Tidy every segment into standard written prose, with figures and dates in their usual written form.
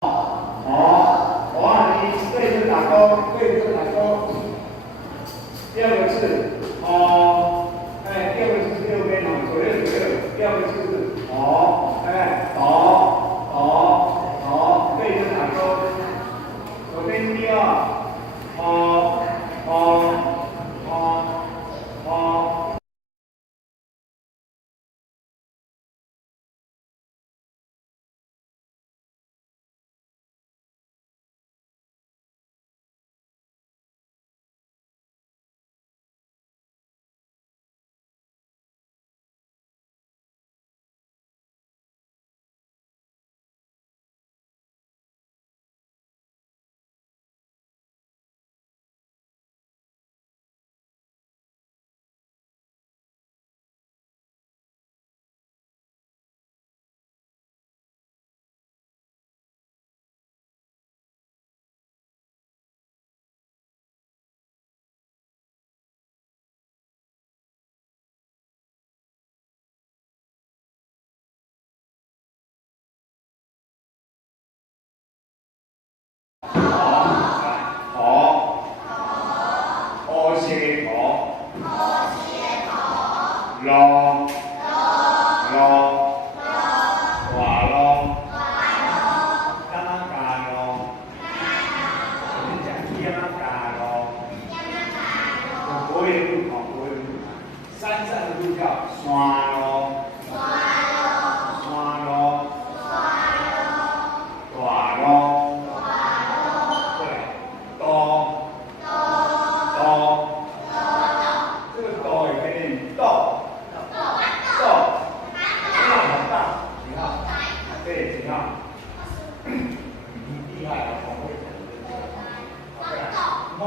哦，哇，你对着打勾，对着打勾。第二个是哦，哎，第二个就是右边哦，左右左右。第二个就是哦，哎，对着打勾。左边第二，哦哦哦哦。咯咯，哇咯，干嘛干咯？我们讲干嘛干咯？国语路哦，国语路，山上的路叫山咯，山咯，大咯，对，多，这个多也可以念豆。对，几号？你厉害了，好会讲。摸，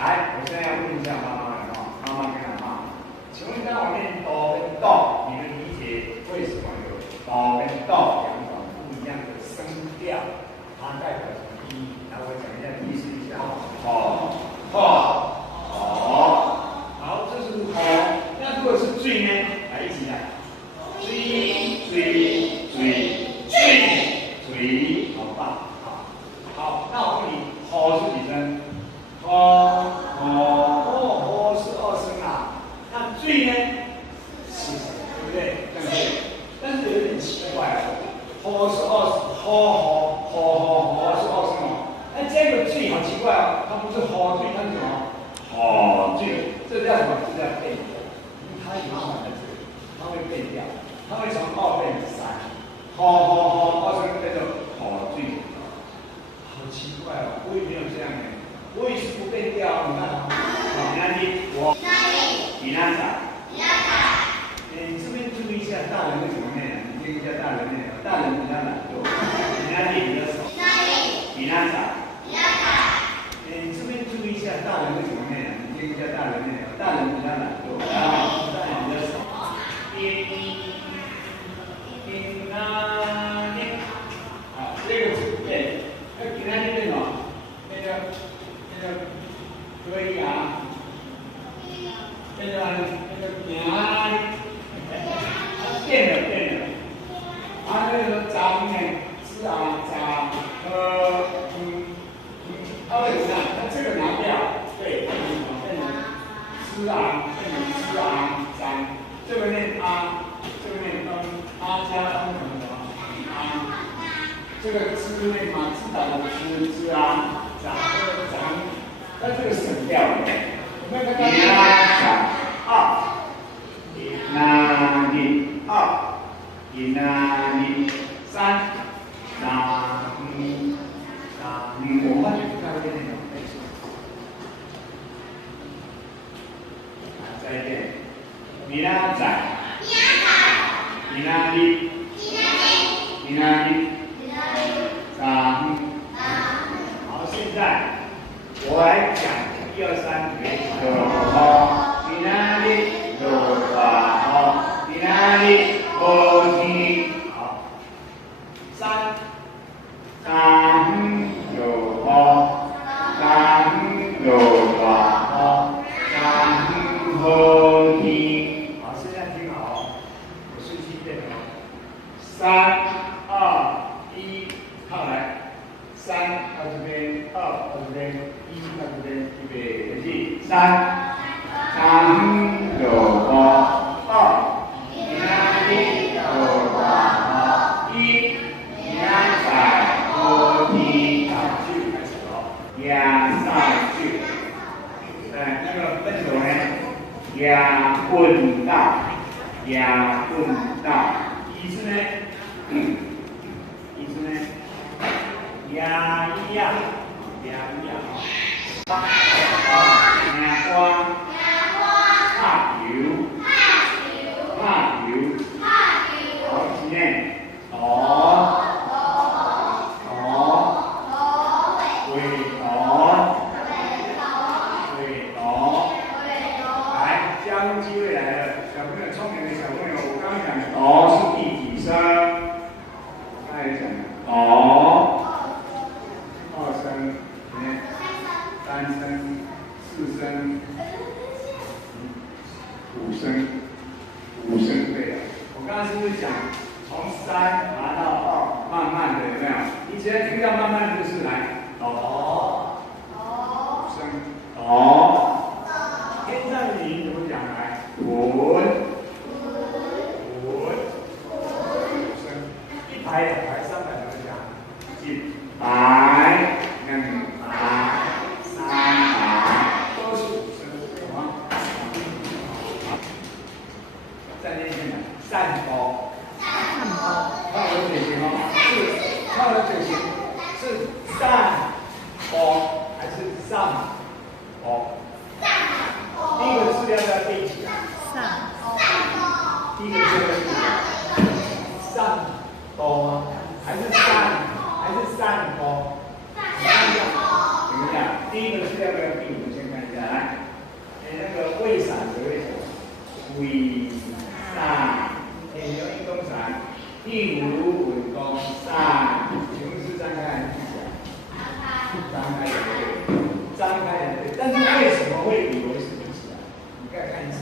来，我现在要问一下妈妈了哈，妈妈跟阿妈，请问当我念哆跟哆，你们理解为什么有哆跟哆两种不一样的声调？它代表什么意义？那我讲一下，意思一下。好，这是那如果是最呢？来，一起来，最，好棒，好，那我问你，是几声？是二声啊。那最呢？四声，对不对？但是有点奇怪哦。是二声，是二声哦。那这个最好奇怪哦，它不是最，它是什么？最，这叫什么？这叫变调。因为它有可能在这里，它会变调，它会从2变成3。二声叫做最。好奇怪哦，我也没有这样哎。我也是不变调，你看啊，你那啥？你这边注意一下，大人会怎么念？你听一下大人念，大人比较懒惰，你那里比较少。你那啥？你这边注意一下，大人会怎么念？你听一下大人念，大人比较懒惰，大人比较少。这个是不变，那给他念什么？那个可以啊，那个平安，变了，那个张呢？是啊，那这个拿掉，对，变成是啊，张，这个念这个念加什么？这个知念嘛，知道的知啊，长，那这个省掉了。有没有看到？3，我发觉不太会念那种类型。再一遍，你那仔，你那里，好，现在我来讲1、2、3，你那里，你那里。好天。好，三有好，三有大好，三好天。好，现在听好，我顺序变哦。3、2、1，靠来。3到这边，2到这边，1到这边，预备，连续。三有好，2有好，1在好天。好，继续开始哦。上去，那个分手呢？滚到，意思呢？意思呢？呀，拍油，好，一呢？来，加入机会来了，小朋友，聪明的小朋友，我刚刚讲的是第几声？刚才讲的2声，3声、4声、5声，对了。我刚刚是不是讲从3拿到2，慢慢的有没有？你只要听到慢慢的就是来5声，天上的云怎么讲来？滚，5声，1排、2排、3排怎么讲？进排，你看排，3排，都是5声，懂吗？再念一遍，散包，看我的嘴型是散包还是上包？第一个字要不要背起来？第一个字要背起来。上包吗？还是散包？怎么样？第一个字要不要背？我们先看一下，来，那个为闪的为什么？为闪，有运动闪。第5滚弓闪，请问是张开还是闭起来？张开的对，张开的对。但是为什么会以为是闭起来？你再看一次，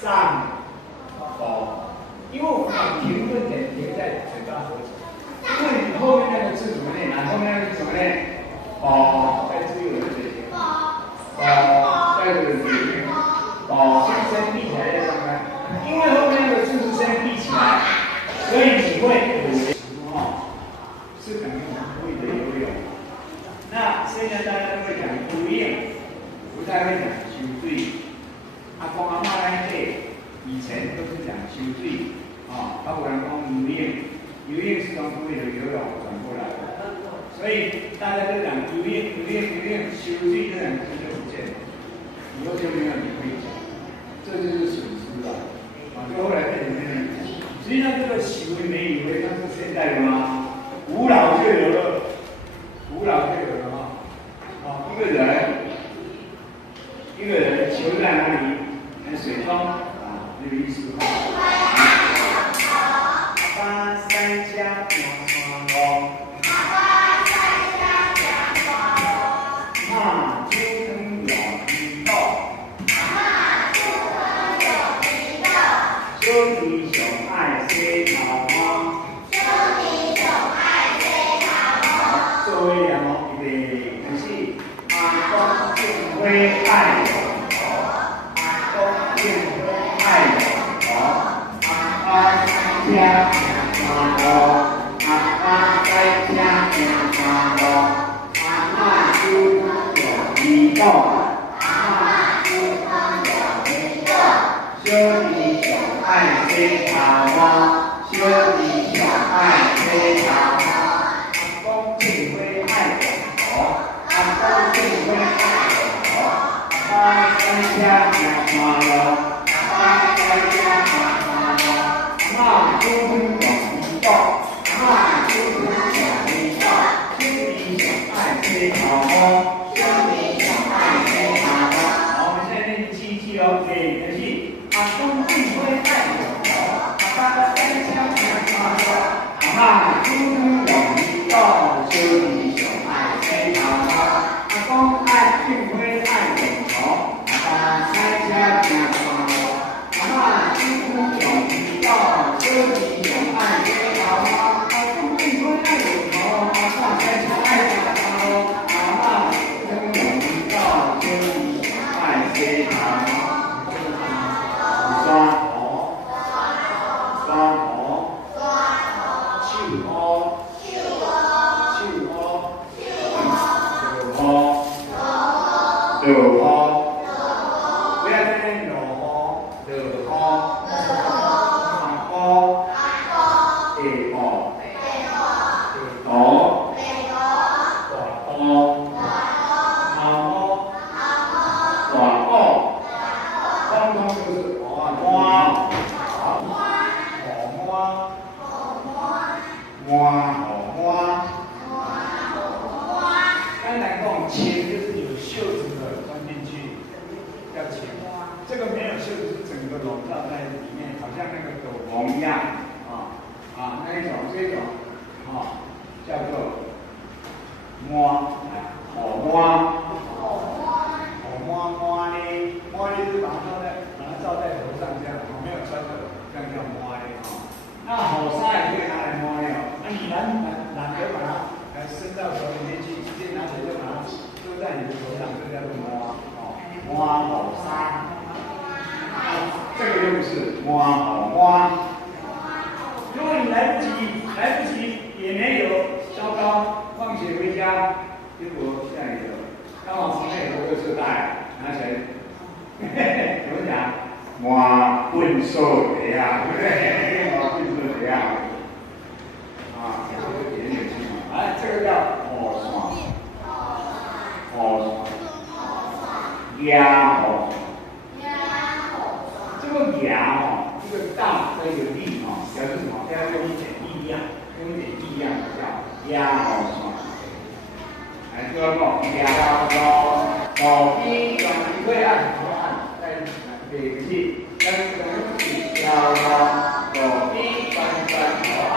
上包，因为我们停顿点停在嘴巴合起来，因为你后面那个字怎么念？后面那个字怎么念？包，再注意我的嘴型，包，在这个嘴型，包，先闭起来再张开，因为后面那个字是先闭起来，所以你会以为是肯定不会的游泳。那现在大家都会讲游泳，不太会讲游水。阿公阿妈那辈以前都是讲游水，包括人讲游泳，游泳是从古代的游泳转过来的，所以大家都讲游泳，游水这两个字就不见了，以后就没有你可以讲，这就是损失了。就后来变成这样。实际上这个以为没以为它是现代的吗？古老就有了，一个人球在哪里？在水中那个意思。阿爸在家听山歌，妈煮汤料鱼肚，小弟上爱洗头毛。作为两毛预备开始，阿公敬杯爱用头，阿公敬杯爱用头，阿爸在家听山歌，阿爸在家听山歌，阿妈煮汤料鱼肚，小弟上爱洗头毛，小弟上爱洗头毛。阿公敬杯爱用头，阿公敬杯爱用头，阿爸在家听山歌，阿爸在家听山歌，阿妈煮汤料鱼肚，阿妈煮汤料鱼肚，小弟上爱洗头毛，小弟上爱洗头毛。好，我们现在练习一句哦，对，开始。阿公敬杯爱用头，阿爸在啊，那一种这种啊叫做摸，好摸。摸呢，摸呢是把它罩在头上这样，没有穿的，这样叫摸呢啊。那好沙也可以拿来摸呢，那你懒得把它伸到手里面去，直接拿起来就把它丢在你的头上，这叫做摸哦，摸好沙。这个又是摸好摸。如果你来不及也没有糟糕，放学回家，结果下雨了，刚好旁边有个垃圾袋。拿起来，怎么讲？摸棍手的呀，对不对？摸棍手的呀，啊，这个点点睛嘛，哎，这个叫好爽，好爽，牙好爽，这个牙哦，这个大跟一个力哦，表示什么？要用一点力量，叫牙好爽。来，第二个牙好。手臂转一会按，再给气，跟起跳咯。手臂转按，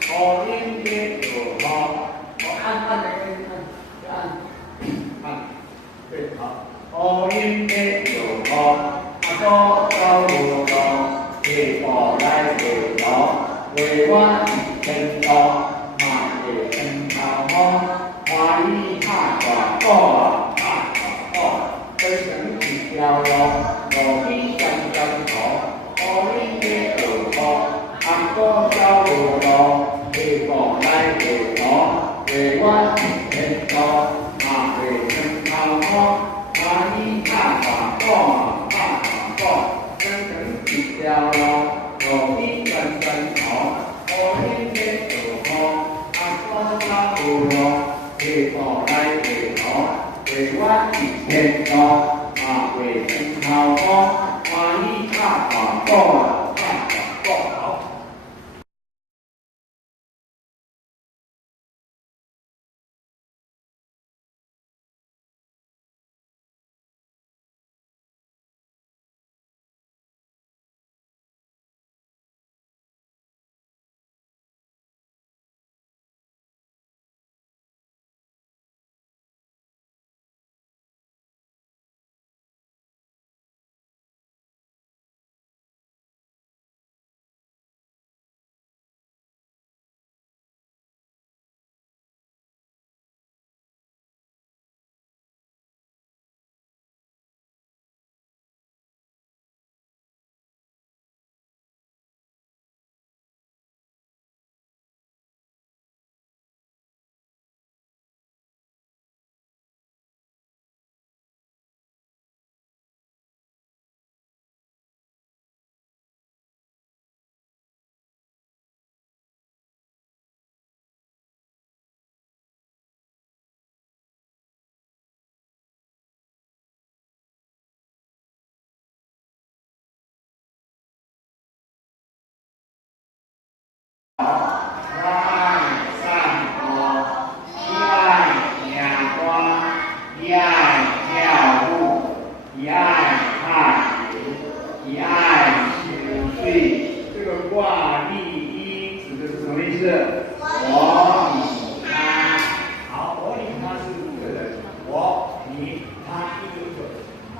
手阴天有好，按对，好。手阴天有好，多有多，一步来一步，为我天道，马也天道好，花衣怕大高。跟成一条路，路边真好，可怜的路途，暗哥走路路，一步来一步，为我天道，马会成头好，花衣怕大高，跟成一条路，路边真好，可怜的路途，暗哥走路路，一步来一步。为我天道，马为天头好，花衣怕大高，好。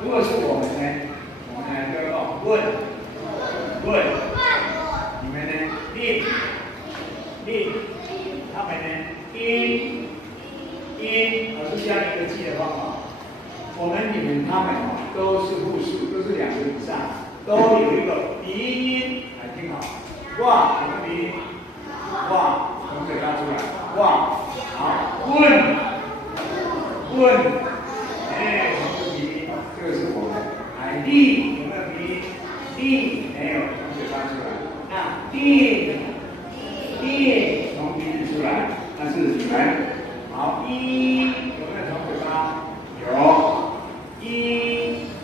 如果是我们呢，我们来就要问，你们呢令，他们呢因，是这样一个记的方法。我们、你们、他们都是复数，都是2个以上，都有一个鼻音，来听好，哇，什么鼻音？哇，从嘴巴出来，哇，好，问，哎，什么鼻音？这个是我们。力有没有鼻音？力没有，从嘴巴出来。那力从鼻子出来，那是你们。好，一有没有从嘴巴？有，一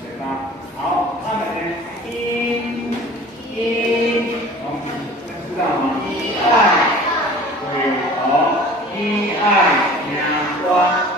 嘴巴。好，他们呢？一从鼻子，知道吗？一爱，对，好，一爱两关。